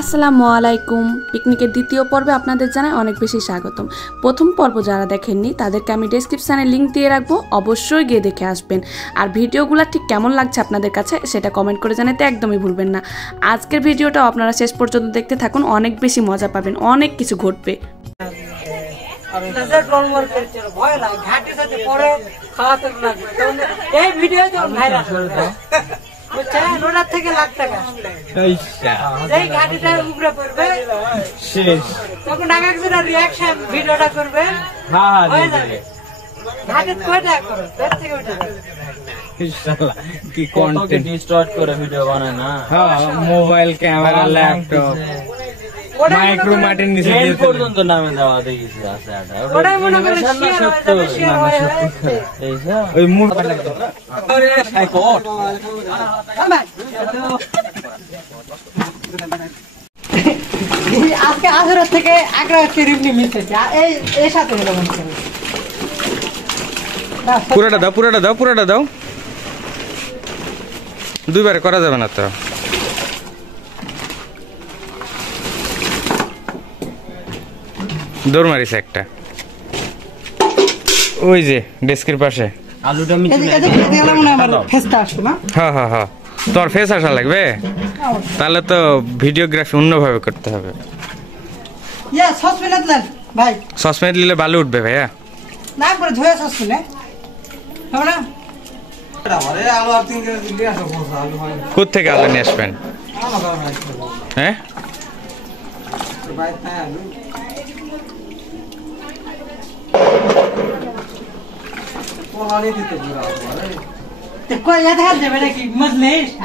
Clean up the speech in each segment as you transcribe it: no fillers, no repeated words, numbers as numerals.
আসসালামু আলাইকুম। পিকনিকের দ্বিতীয় পর্বে আপনাদের জানাই অনেক বেশি স্বাগতম। প্রথম পর্ব যারা দেখেননি তাদেরকে আমি ডেসক্রিপশানে লিঙ্ক দিয়ে রাখবো, অবশ্যই গিয়ে দেখে আসবেন। আর ভিডিওগুলো ঠিক কেমন লাগছে আপনাদের কাছে সেটা কমেন্ট করে জানাতে একদমই ভুলবেন না। আজকের ভিডিওটা আপনারা শেষ পর্যন্ত দেখতে থাকুন, অনেক বেশি মজা পাবেন, অনেক কিছু ঘটবে। থেকে লাখ টাকা যেই ঘাটিটার উপরে পড়বে তখন একজনের রিয়াকশন ভিডিওটা করবে হয়ে যাবে। ঘাটির কয়টা করো তার থেকে উঠে যাবে কি কন্টেন্ট স্টার্ট করে ভিডিও বানায় না। হ্যাঁ, mobile camera laptop micro Martin নিচে দিয়ে পর্যন্ত নামে দেওয়া দেখিস আছে এটা ওটাই মনে করে সত্য না সত্য এইসা ওই মুখ আরে সাইকোট আজকে আজরা থেকে আগ্রা রিভিউ মিলছে এই এই সাথে হলো মনে করে পুরোটা দাও দুইবারে করা যাবে না তো। দৌড় মারিস একটা ওই যে ডেস্কের পাশে আলুটা মিশিয়ে হ্যাঁ তোর ফেস আসা লাগবে, তাহলে তো ভিডিওগ্রাফি অন্যভাবে করতে হবে। সসপেন নিলে ভালো উঠবে ভাইয়া। কোথা থেকে আলু নিয়ে আসবেন? হ্যাঁ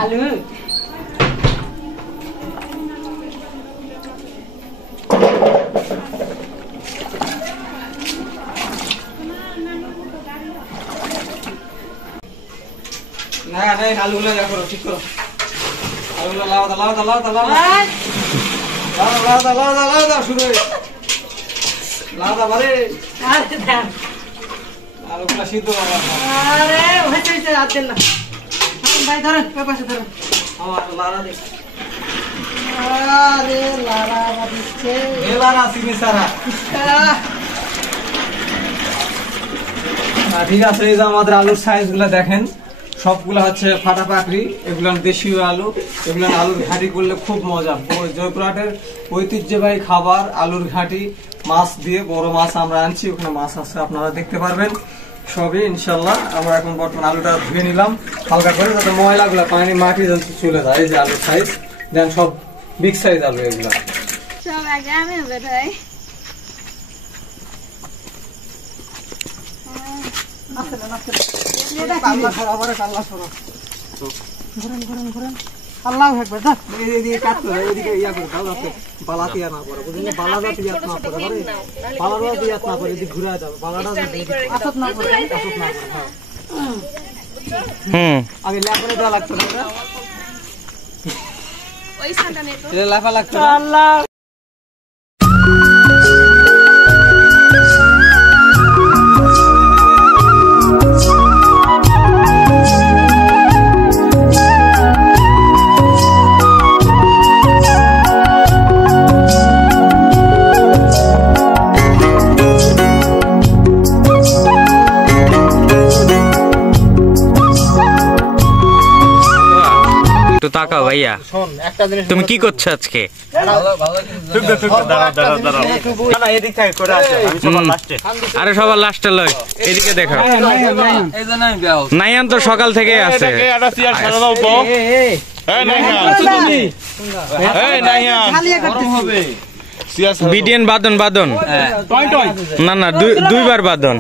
আলু না আলুগুলো যা করো ঠিক করো আলুগুলো লাও শুরু লাও বারে আলুগুলো সিদ্ধ আরে হইছে আছেন না ভাই ধরেন পাশে ধরেন আমার লারা দেখ আরে লারা দিচ্ছে এলারা সিমি সারা ঠিক আছে। এই যে আমাদের আলুর সাইজগুলো দেখেন, সবগুলো হচ্ছে ফাটা পাকড়ি, এগুলো দেশীয় আলু, এগুলো আলুর ঘাটি করলে খুব মজা। জয়পুরহাটের ঐতিহ্যবাহী খাবার আলুর ঘাটি, মাছ দিয়ে বড় মাছ আমরা আনছি, ওখানে মাছ আছে আপনারা দেখতে পারবেন সবই ইনশাল্লাহ। আমরা এখন বর্তমান আলুটা ধুয়ে নিলাম হালকা করে, যাতে ময়লাগুলো পানি মাটি চলে যায়। এই যে আলুর সাইজ দেন, সব বিগ সাইজ আলু এগুলো। আল্লাহু আকবার এদিকে কাট করে এদিকে ইয়া করে দাও, যাতে বালাতিয়া না পড়ে, বুঝলেন? বালাটা দিয়ে না পড়ে, বালাটা দিয়ে না পড়ে, এদিকে ঘুরে যাবে বালাটা আসত না পড়ে, হ্যাঁ। আমি লেপা দেওয়া লাগতো না, ওই সানটা নেই তো লেপা লাগতো আল্লাহ। একটু তাকাও ভাইয়া, তুমি কি করছো আজকে? আরে সবার লাস্টে লয়, এদিকে দেখো। নাইয়ান তো সকাল থেকে আছে। বিডিএন বাদন না দুইবার বাদন।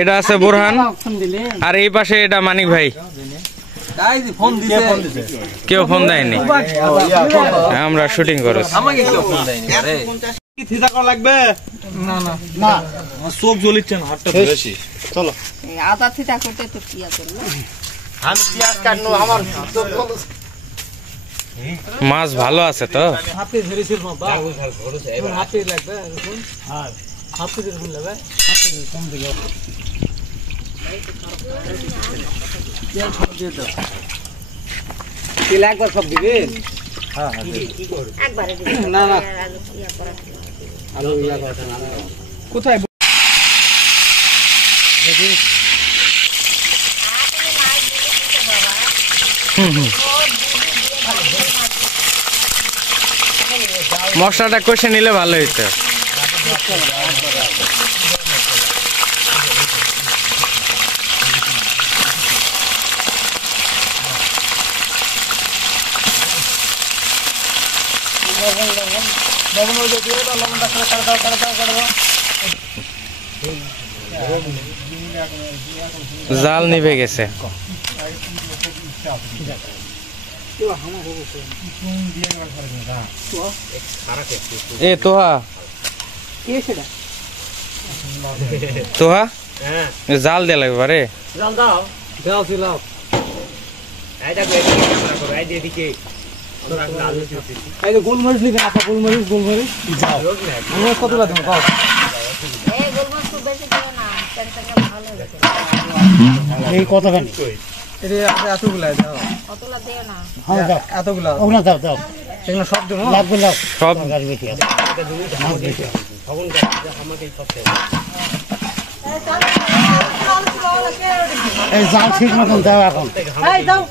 এটা আছে বোরহান, আর এই পাশে এটা মানিক ভাই। কেউ ফোন দেয়নি, আমরা শুটিং করেছি। লাগবে না না না, চোখ জ্বলিচ্ছে না, হাতটা ধরেছি। চলো আদা থিতা করতে তো কি করলো, আমি পেঁয়াজ কাটনো, আমার চোখ মাছ ভালো আছে তো? হাতে ধরেছিল বাবা, হাতে লাগবে এরকম। হ্যাঁ হাতে এরকম লাগবে, হাতে কম দিকে। তেল একবার সব দিবেন? না না আলু ইয়া করতে না কোথায় মশলাটা কষে নিলে ভালো হইতো। জাল নিভে গেছে। এ তোহা তোহা জাল দিয়ে লাগবে রে। জাল দাও দাও ছিলাম এই যে গোলমরিচ নিবে আপা গোলমরিচ গোলমরিচ যাও গোলমরিচ কতটা দেবো কও এই কতখানি এটা এতগুলা দাও কতলা দেও না হ্যাঁ দাও এতগুলা ওগুলা দাও দাও এগুলো সব দেবো লাগবে লাগ সব গাড়ি বেশি আছে তখন আমাকে সব এই জাল ঠিক মতন দাও এখন এই দাও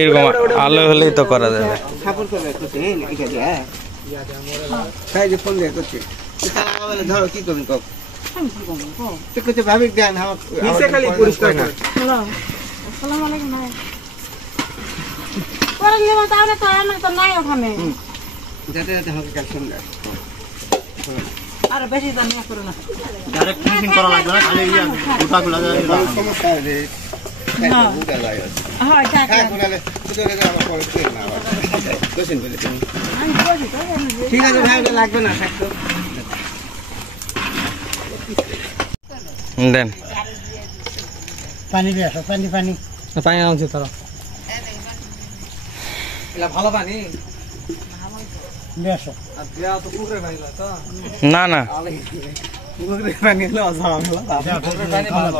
এরকম আলো হলেই তো করা যাবে। আর বেশি দাম করো না ঠিক আছে ভাই লাগবে না দেন পানি দিয়ে আসো পানি পানি পানি আনছে তোরা এলা ভালো পানি দিয়ে আসো আর দেয়া তো পুকুরে পাইলা তো না না পুকুরে পানি হলো ঝামেলা পুকুরে পানি ভালো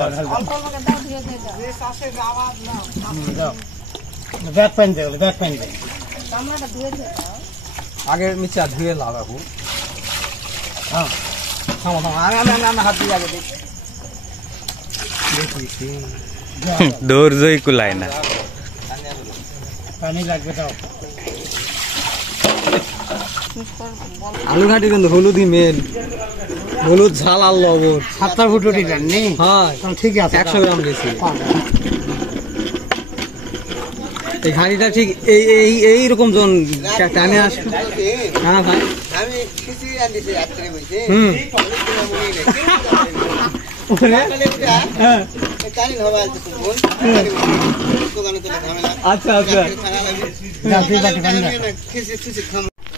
দাও ব্যাগ পানি দাও ব্যাগ পানি দাও আগে মিচা ধুয়ে লাও বাবু হ্যাঁ থামো থামো আমি হাত দিয়ে আগে দেখি ধৈর্যই কুলায় না। পানি লাগবে দাও আলু ঘাটি কিন্তু হলুদই মেন হলুদ ঝাল আর লবণ 7টা ফুটুটি জানি হ্যাঁ ঠিক আছে 100 গ্রাম দিয়েছি এই ঘাটিটা ঠিক এই রকম জন টানে আসবে হ্যাঁ ভাই আমি খিচি আনতেছি রাত্রে বসে আচ্ছা আচ্ছা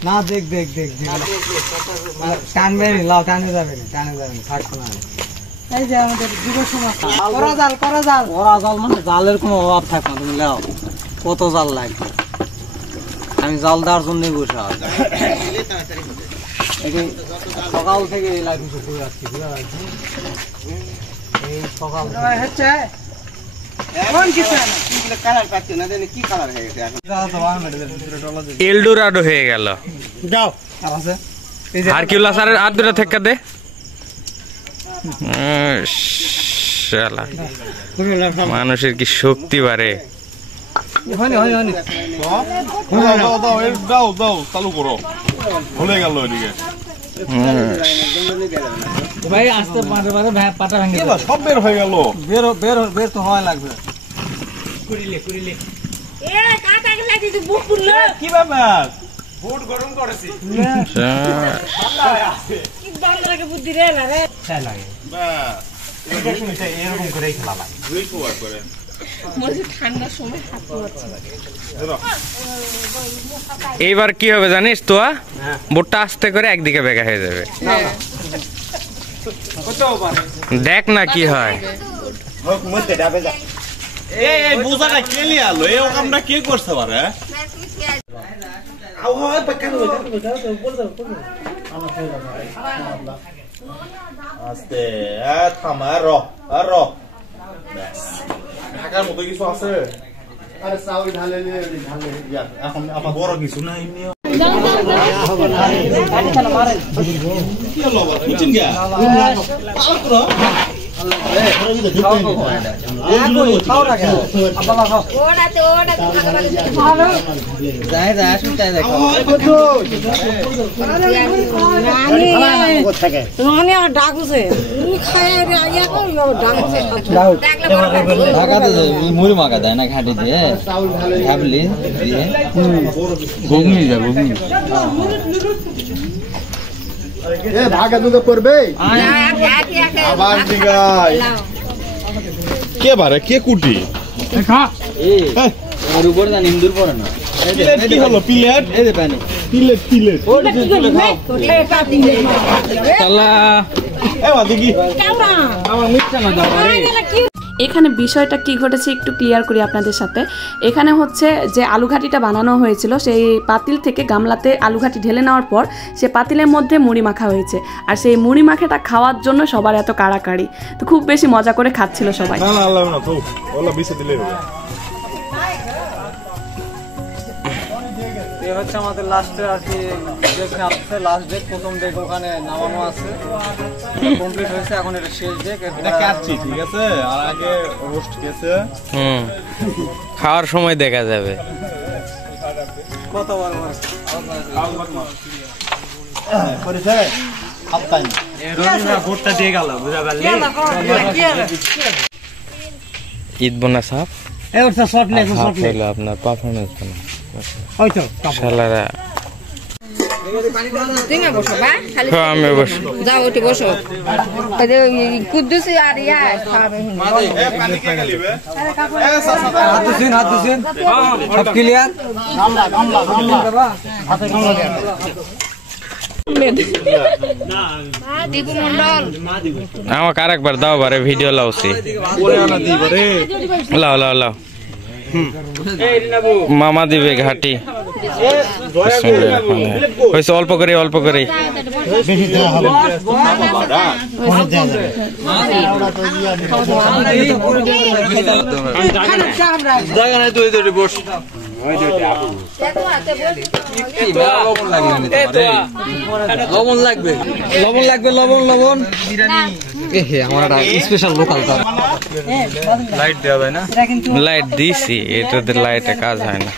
না দেখ দেখ দেখ টানবে লাও টানে যাবে না থাকবো না এই যে আমাদের যুব সমাজ করা জাল মানে জালের কোনো অভাব থাকবে না তুমি লাও কত জাল লাগবে আমি জাল দেওয়ার জন্যই বসে আছি সকাল থেকে লাগছে এই সকাল হচ্ছে কোন কিছু না কালার পাচ্ছি না জানি কি কালার হয়ে গেছে এখন এলডোরাডো হয়ে গেল। যাও আছে হারকিউলাস আর দুটো থেকে দে শালা মানুষের কি শক্তি বাড়ে। হয়নি দাও চালু করো ভুলে গেল এদিকে ভাই আস্তে মাঝে মাঝে পাটা ভেঙে সব বের হয়ে গেল বের তো হওয়া লাগবে কি ব্যাপার বুদ্ধি রে এরকম করে খেলা লাগে ঠান্ডার সময় হাত ধোয়াচ্ছে। এইবার কি হবে জানিস তোয়া, বোটটা আস্তে করে একদিকে বেঁকা হয়ে যাবে। দেখ না কি হয়। এই বোঝাটা কে নিয়ে আলো? এই কামটা কে করতে পারে? আস্তে থাম, আর ঢাকার মতো কিছু আছে? আরে চাউল ঢালে এখন আমার বড় কিছু না এমনি মুড়ি মাখা দেয় না ঘাটি দিয়ে ঘাবলি দিয়ে ঘুগনি যায় ঘুগনি ভাগা দুধ করবে আবার কে বারে কে কুটি এর উপর জানি ইন্দুর পরে না কি হলো? প্লেট এই যে পানি প্লেট প্লেট আমার মিথ্যা না দাও এখানে বিষয়টা কি ঘটেছে একটু ক্লিয়ার করি আপনাদের সাথে। এখানে হচ্ছে যে আলুঘাটিটা বানানো হয়েছিল, সেই পাতিল থেকে গামলাতে আলুঘাটি ঢেলে নেওয়ার পর সে পাতিলের মধ্যে মুড়ি মাখা হয়েছে, আর সেই মুড়ি মাখাটা খাওয়ার জন্য সবার এত কাড়াকাড়ি, তো খুব বেশি মজা করে খাচ্ছিল সবাই। না না আল্লাহ না তো ওলা বিছে দিলে এ হচ্ছে আমাদের লাস্টে আর কি যেখানে আসছে লাস্ট ডেট, প্রথম ডেট ওখানে নামানো আছে, কমপ্লিট হয়েছে, এখন এটা শেষ ডেট। এটা কাটছি ঠিক আছে, আর আগে রোস্ট গেছে। খাওয়ার সময় দেখা যাবে কত বড় করেছে হাপ্তাই ভোটটা দিয়ে গেল, বুঝা পারলি? ঈদ বোনাস হাফ হইলো আপনার পারফরমেন্স বোনাস। শালারা তুমি বসো বা খালি আমি বসে যাও ওটি বসো। কুদ্দুসি আর ইয়া খাবে হাত দিছেন সব ক্লিয়ার। দীপু মন্ডল আমাকে আরেকবার দাও বারে, ভিডিও লাউছি লাও লাও লাও। মামা দিবে ঘাটি হয়েছে, অল্প করে অল্প করে। লবণ লাগবে লবণ লাগবে লবণ লবণ আমার স্পেশাল লোকাল লাইট দেওয়া যায় না? লাইট দিছি, এটাতে লাইটে কাজ হয় না।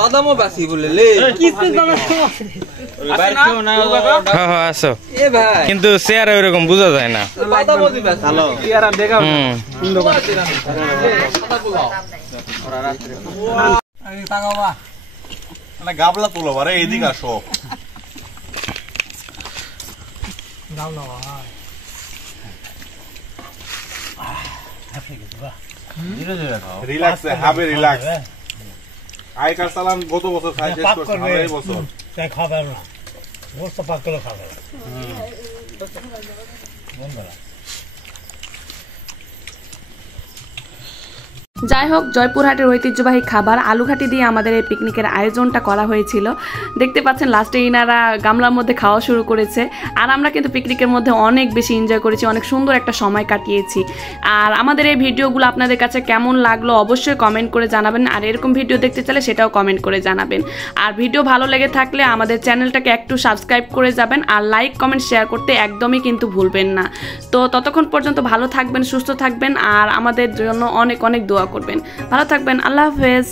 বাদামও বাসি বলে আসো, কিন্তু চেয়ারে ওইরকম বোঝা যায় না। গাবলা তুলো বারে, এইদিকে আসো। রিল্যাক্স হবে, রিল্যাক্স। আইকার সালাম গত বছর খাই শেষ করছে, এই বছর তাই খাবে না, গোস্ত পাক করে খাবে। যাই হোক, জয়পুরহাটের ঐতিহ্যবাহী খাবার আলুঘাটি দিয়ে আমাদের এই পিকনিকের আয়োজনটা করা হয়েছিল। দেখতে পাচ্ছেন লাস্টে ইনারা গামলার মধ্যে খাওয়া শুরু করেছে, আর আমরা কিন্তু পিকনিকের মধ্যে অনেক বেশি এনজয় করেছি, অনেক সুন্দর একটা সময় কাটিয়েছি। আর আমাদের এই ভিডিওগুলো আপনাদের কাছে কেমন লাগলো অবশ্যই কমেন্ট করে জানাবেন, আর এরকম ভিডিও দেখতে চাইলে সেটাও কমেন্ট করে জানাবেন। আর ভিডিও ভালো লেগে থাকলে আমাদের চ্যানেলটাকে একটু সাবস্ক্রাইব করে যাবেন, আর লাইক কমেন্ট শেয়ার করতে একদমই কিন্তু ভুলবেন না। তো ততক্ষণ পর্যন্ত ভালো থাকবেন, সুস্থ থাকবেন, আর আমাদের জন্য অনেক অনেক দোয়া করবেন। ভালো থাকবেন, আল্লাহ হাফেজ।